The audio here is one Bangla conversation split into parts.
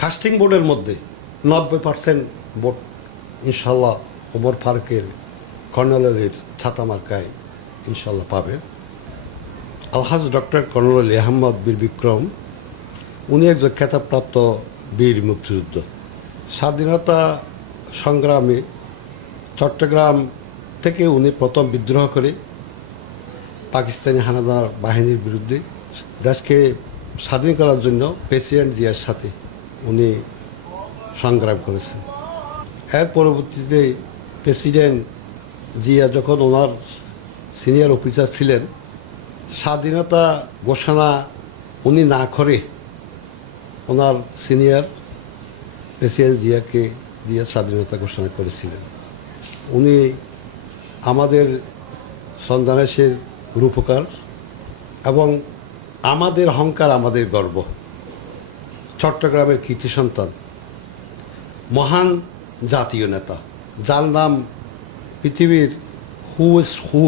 কাস্টিং বোর্ডের মধ্যে 90% ভোট ইনশাল্লাহ ওমর ফারুকের কর্নেলের ছাতা মার্কায় ইনশাল্লাহ পাবে। আলহাজ ডক্টর কর্নেল আহমদ বীর বিক্রম উনি একজন খেতাবপ্রাপ্ত বীর মুক্তিযুদ্ধ। স্বাধীনতা সংগ্রামে চট্টগ্রাম থেকে উনি প্রথম বিদ্রোহ করে পাকিস্তানি হানাদার বাহিনীর বিরুদ্ধে দেশকে স্বাধীন করার জন্য প্রেসিডেন্ট জিয়ার সাথে উনি সংগ্রাম করেছেন। এর পরবর্তীতে প্রেসিডেন্ট জিয়া যখন ওনার সিনিয়র অফিসার ছিলেন, স্বাধীনতা ঘোষণা উনি না করে ওনার সিনিয়র প্রেসিডেন্ট জিয়াকে দিয়ে স্বাধীনতা ঘোষণা করেছিলেন। উনি আমাদের সন্তানের রূপকার এবং আমাদের অহংকার, আমাদের গর্ব, চট্টগ্রামের কৃতি সন্তান, মহান জাতীয় নেতা, যার নাম পৃথিবীর হু ইজ হু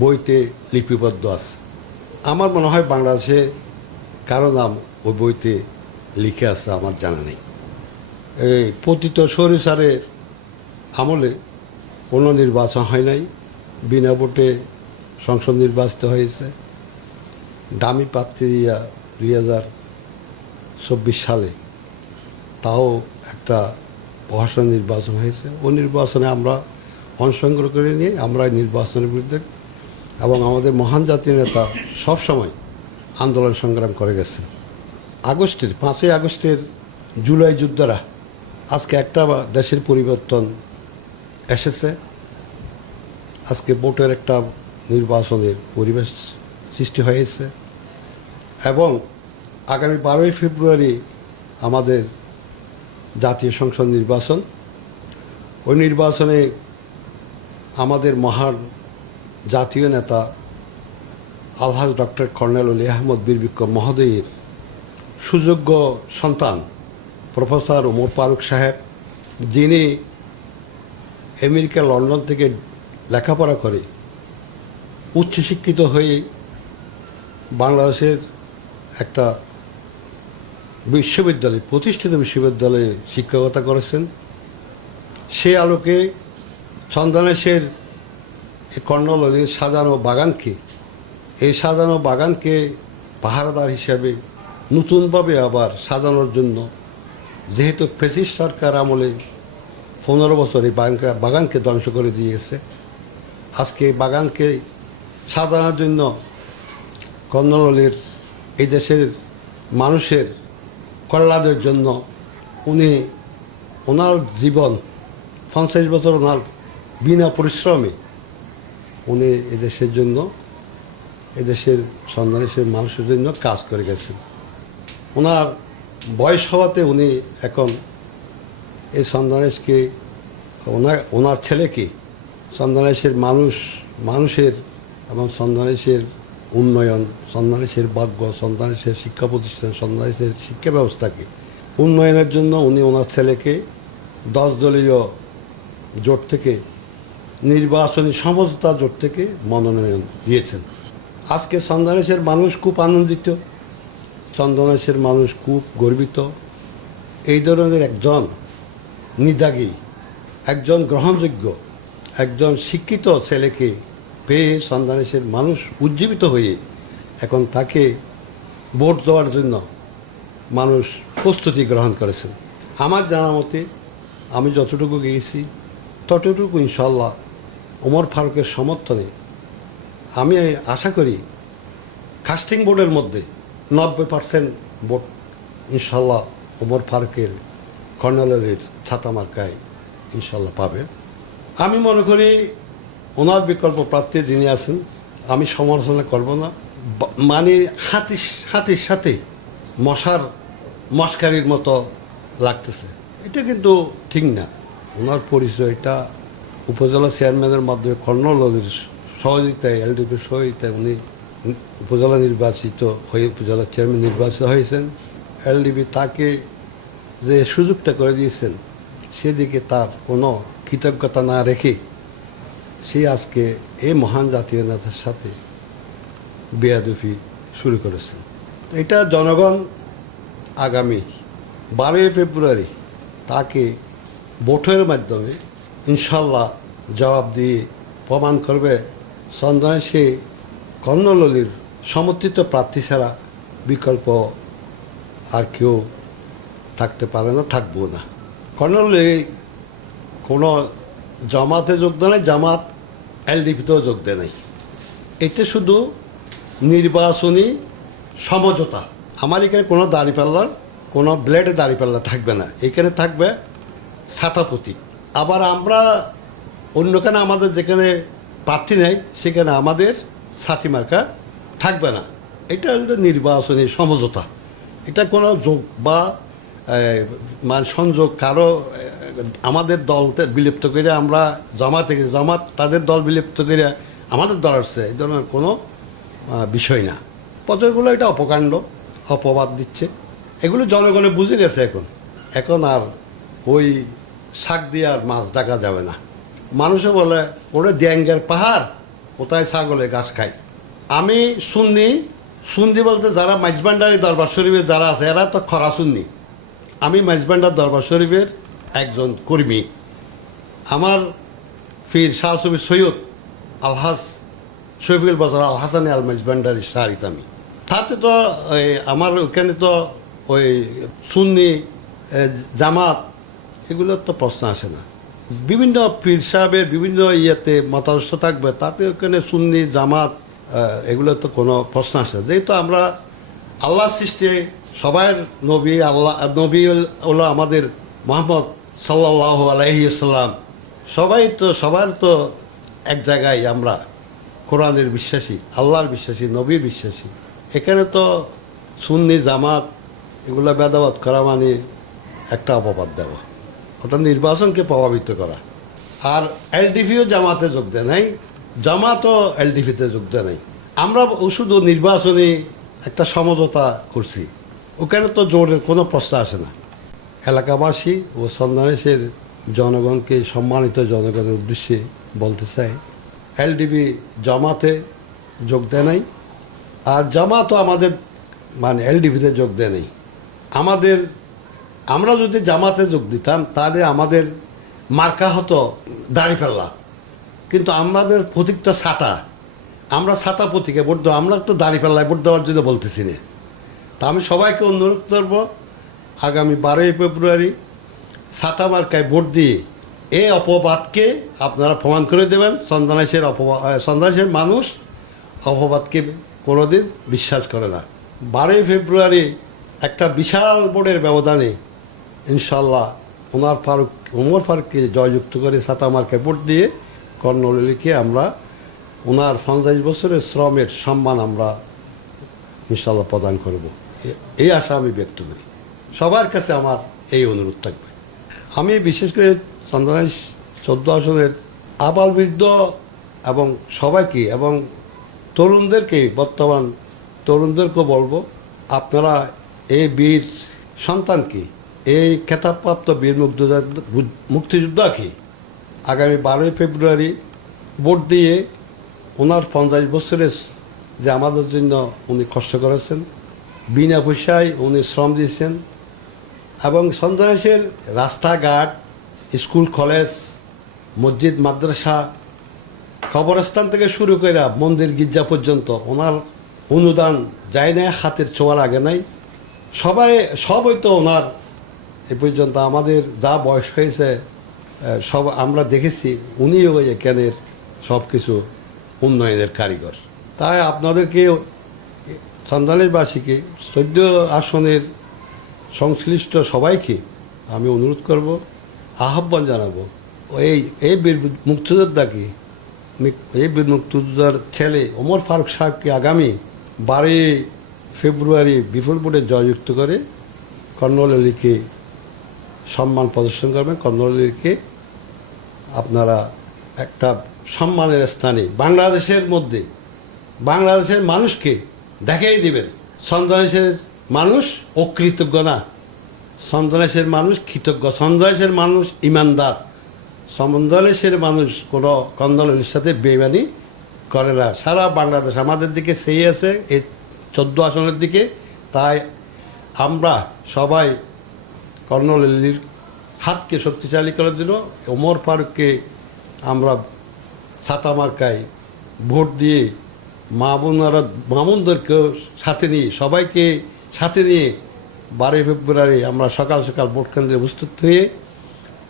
বইতে লিপিবদ্ধ আছে। আমার মনে হয় বাংলাদেশে কারো নাম ওই বইতে লিখে আছে আমার জানা নেই। এই পতিত স্বৈরাচারের আমলে কোনো নির্বাচন হয় নাই, বিনা ভোটে সংসদ নির্বাচিত হয়েছে। দামি প্রার্থী দিয়া 2024 সালে তাও একটা প্রশাসন নির্বাচন হয়েছে। ওই নির্বাচনে আমরা অংশগ্রহণ করে নিয়ে আমরা নির্বাচনের বিরুদ্ধে এবং আমাদের মহান জাতীয় নেতা সবসময় আন্দোলন সংগ্রাম করে গেছেন। 5ই আগস্টের জুলাই যোদ্ধারা আজকে একটা দেশের পরিবর্তন এসেছে। আজকে ভোটের একটা নির্বাচনের পরিবেশ সৃষ্টি হয়েছে এবং আগামী 12ই ফেব্রুয়ারি আমাদের জাতীয় সংসদ নির্বাচন। ওই নির্বাচনে আমাদের মহান জাতীয় নেতা আলহাজ ডক্টর কর্নেল আহমদ বীর বিক্রম মহোদয়ের সুযোগ্য সন্তান প্রফেসর ওমর ফারুক সাহেব, যিনি আমেরিকা লন্ডন থেকে লেখাপড়া করে উচ্চশিক্ষিত হয়ে বাংলাদেশের একটা বিশ্ববিদ্যালয়, প্রতিষ্ঠিত বিশ্ববিদ্যালয়ে শিক্ষকতা করেছেন। সে আলোকে সন্তানেশের কর্নেল অলির সাজানো বাগানকে, এই সাজানো বাগানকে পাহারাদার হিসাবে নতুনভাবে আবার সাজানোর জন্য, যেহেতু ফ্যাসিস্ট সরকার আমলে 15 বছর এই বাগানকে ধ্বংস করে দিয়ে গেছে, আজকে বাগানকে সাজানোর জন্য কর্নেল অলির এই দেশের মানুষের কল্যাণের জন্য উনি ওনার জীবন 50 বছর ওনার বিনা পরিশ্রমে উনি এদেশের জন্য, এদেশের সন্তানের মানুষের জন্য কাজ করে গেছেন। ওনার বয়স হওয়াতে উনি এখন এই সন্তানেশকে, ওনার ছেলেকে সন্তানেশের মানুষের এবং সন্তানেশের উন্নয়ন, সন্তানেশের ভাগ্য, সন্তানেশের শিক্ষা প্রতিষ্ঠান, সন্তানেশের শিক্ষা ব্যবস্থাকে উন্নয়নের জন্য উনি ওনার ছেলেকে 10 দলীয় জোট থেকে, নির্বাচনী সমঝোতা জোট থেকে মনোনয়ন দিয়েছেন। আজকে সন্তানেশের মানুষ খুব আনন্দিত, সন্তানেশের মানুষ খুব গর্বিত। এই ধরনের একজন নিদাগী, একজন গ্রহণযোগ্য, একজন শিক্ষিত ছেলেকে পেয়ে সন্তানেশের মানুষ উজ্জীবিত হয়ে এখন তাকে ভোট দেওয়ার জন্য মানুষ প্রস্তুতি গ্রহণ করেছেন। আমার জানা মতে আমি যতটুকু গিয়েছি ততটুকু ইনশাল্লাহ ওমর ফারুকের সমর্থনে আমি আশা করি কাস্টিং বোর্ডের মধ্যে 90% ভোট ইনশাল্লাহ ওমর ফারুকের কর্নেলের ছাতা মার্কায় ইনশাল্লাহ পাবে। আমি মনে করি ওনার বিকল্প প্রার্থী যিনি আছেন, আমি সমালোচনা করব না, মানে হাতির সাথে মশকারির মতো লাগতেছে, এটা কিন্তু ঠিক না। ওনার পরিচয়টা উপজেলা চেয়ারম্যানের মাধ্যমে কর্নেলের সহযোগিতায়, এলডিপির সহযোগিতায় উনি উপজেলা নির্বাচিত হয়ে উপজেলা চেয়ারম্যান নির্বাচিত হয়েছেন। এলডিপি তাকে যে সুযোগটা করে দিয়েছেন সেদিকে তার কোনো কৃতজ্ঞতা না রেখে সে আজকে এই মহান জাতীয় নেতার সাথে বেয়াদফি শুরু করেছেন। এটা জনগণ আগামী 12 ফেব্রুয়ারি তাকে ভোটের মাধ্যমে ইনশাল্লাহ জবাব দিয়ে প্রমাণ করবে সন্দেহাসী কর্ণললির সমর্থিত প্রার্থী ছাড়া বিকল্প আর কেউ থাকতে পারে না, থাকবো না। কর্ণললি কোনো জামাতে যোগ দেয় নাই, জামাত এলডিপিতেও যোগ দেয় নাই। এটা শুধু নির্বাচনী সমঝোতা। আমার এখানে কোনো দাঁড়িপাল্লার কোনো ব্লেডে দাঁড়িপাল্লা থাকবে না, এখানে থাকবে ছাতা প্রতীক। আবার আমরা অন্যখানে আমাদের যেখানে প্রার্থী নেই সেখানে আমাদের সাথী মার্কা থাকবে না। এটা হলো নির্বাচনী সমঝোতা। এটা কোনো যোগ বা মানে সংযোগ কারো আমাদের দল বিলুপ্ত করে আমরা জামাত তাদের দল বিলুপ্ত করে আমাদের দল আসছে, এই ধরনের কোনো বিষয় না। পদগুলো এটা অপকাণ্ড, অপবাদ দিচ্ছে। এগুলো জনগণে বুঝে গেছে। এখন আর ওই শাক দিয়ে আর মাছ ডাকা যাবে না। মানুষে বলে ওরে দ্যাঙ্গের পাহাড়, কোথায় ছাগলে ঘাস খায়। আমি সুন্নি বলতে যারা মাইজবান্ডারি দরবার শরীফের যারা আছে এরা তো খরা সুন্নি। আমি মাইজবান্ডার দরবার শরীফের একজন কর্মী। আমার ফির শাহ সুফি সৈয়দ আলহাজ শফিকুল বাজার আল হাসানি আল মাইজবান্ডারি শাহরিত। আমি তাতে তো আমার ওখানে তো ওই সুন্নি জামাত এগুলোর তো প্রশ্ন আসে না। বিভিন্ন পীর সাহেবের বিভিন্ন ইয়েতে মতাদর্শ থাকবে, তাতে ওখানে সুন্নি জামাত এগুলো তো কোনো প্রশ্ন আসে না। যেহেতু আমরা আল্লাহর সৃষ্টি সবার নবী, আল্লাহ নবী হলো আমাদের মোহাম্মদ সাল্লাল্লাহু আলাইহি সাল্লাম। সবার তো এক জায়গায় আমরা কোরআনের বিশ্বাসী, আল্লাহর বিশ্বাসী, নবীর বিশ্বাসী। এখানে তো সুন্নি জামাত এগুলো ভেদাভেদ করা মানে একটা অপবাদ দেওয়া, ওটা নির্বাচনকে প্রভাবিত করা। আর এলডিপিও জামাতে যোগ দেয় নাই, জামাতও এলডিপিতে যোগ দেয় নাই। আমরা শুধু নির্বাচনী একটা সমঝোতা করছি, ওখানে তো জোরের কোনো প্রশ্ন আসে না। এলাকাবাসী ও সন্ধানেশের জনগণকে, সম্মানিত জনগণের উদ্দেশ্যে বলতে চাই, এলডিপি জামাতে যোগ দেয় নাই, আর জামাতও আমাদের মানে এলডিপিতে যোগ দেয় নাই। আমরা যদি জামাতে যোগ দিতাম তাহলে আমাদের মার্কা হতো দাঁড়িপাল্লা, কিন্তু আমাদের প্রতীকটা ছাতা। আমরা ছাতা প্রতীকে ভোট দেবো, আমরা তো দাঁড়িপাল্লায় ভোট দেওয়ার জন্য বলতেছি না। তা আমি সবাইকে অনুরোধ করব, আগামী 12 ফেব্রুয়ারি ছাতা মার্কায় ভোট দিয়ে এই অপবাদকে আপনারা প্রমাণ করে দেবেন। সন্দেহাসের মানুষ অপবাদকে কোনোদিন বিশ্বাস করে না। 12 ফেব্রুয়ারি একটা বিশাল ভোটের ব্যবধানে ইনশাল্লাহ ওমর ফারুককে জয়যুক্ত করে ছাতা মার্কায় ভোট দিয়ে কর্ণললিকে আমরা ওনার 50 বছরের শ্রমের সম্মান আমরা ইনশাল্লাহ প্রদান করব, এই আশা আমি ব্যক্ত করি। সবার কাছে আমার এই অনুরোধ থাকবে। আমি বিশেষ করে চন্দনাইশ 14 আসনের আবাল বৃদ্ধ এবং সবাইকে এবং তরুণদেরকে, বর্তমান তরুণদেরকে বলবো, আপনারা এই বীর সন্তানকে, এই খেতাবপ্রাপ্ত বীর মুক্তিযোদ্ধাকে আগামী 12 ফেব্রুয়ারি ভোট দিয়ে ওনার 50 বছরের যে আমাদের জন্য উনি কষ্ট করেছেন, বিনা পয়সায় উনি শ্রম দিয়েছেন, এবং সন্দেহাসের রাস্তাঘাট, স্কুল কলেজ, মসজিদ মাদ্রাসা, কবরস্থান থেকে শুরু করে মন্দির গির্জা পর্যন্ত ওনার অনুদান যায় না, হাতের ছোঁয়ার আগে নাই। সবই তো ওনার এ পর্যন্ত আমাদের যা বয়স হয়েছে সব আমরা দেখেছি, উনিও এখানের সব কিছু উন্নয়নের কারিগর। তাই আপনাদেরকে, সন্ধানেরবাসীকে, 14 আসনের সংশ্লিষ্ট সবাইকে আমি অনুরোধ করব, আহ্বান জানাবো, এই বীর মুক্তিযোদ্ধাকে, এই বীর মুক্তিযোদ্ধার ছেলে ওমর ফারুক সাহেবকে আগামী 12 ফেব্রুয়ারি বিপুল ভোটে জয়যুক্ত করে কর্ণললিকে সম্মান প্রদর্শন করবেন। কর্ণললিকে আপনারা একটা সম্মানের স্থানে বাংলাদেশের মধ্যে, বাংলাদেশের মানুষকে দেখাই দিবেন সন্দেহাসের মানুষ অকৃতজ্ঞ না, সন্দেহাসের মানুষ কৃতজ্ঞ, সন্দেহাসের মানুষ ইমানদার, সন্দেহাসের মানুষ কোনো কর্ণললির সাথে বেইমানি করে না। সারা বাংলাদেশ আমাদের দিকে সেই আছে, এই 14 আসনের দিকে। তাই আমরা সবাই কর্নেল লির হাতকে শক্তিশালী করার জন্য ওমর ফারুককে আমরা ছাতা মার্কায় ভোট দিয়ে মামুনদেরকেও সাথে নিয়ে সবাইকে সাথে নিয়ে 12 ফেব্রুয়ারি আমরা সকাল সকাল ভোট কেন্দ্রে উপস্থিত হয়ে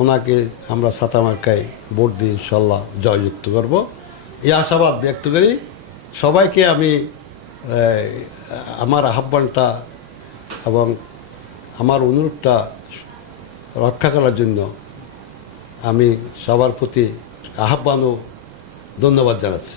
ওনাকে আমরা ছাতা মার্কায় ভোট দিয়ে ইনশাল্লাহ জয়যুক্ত করব এই আশাবাদ ব্যক্ত করি। সবাইকে আমি আমার আহ্বানটা এবং আমার অনুরোধটা রক্ষা করার জন্য আমি সবার প্রতি আহ্বান ও ধন্যবাদ জানাচ্ছি।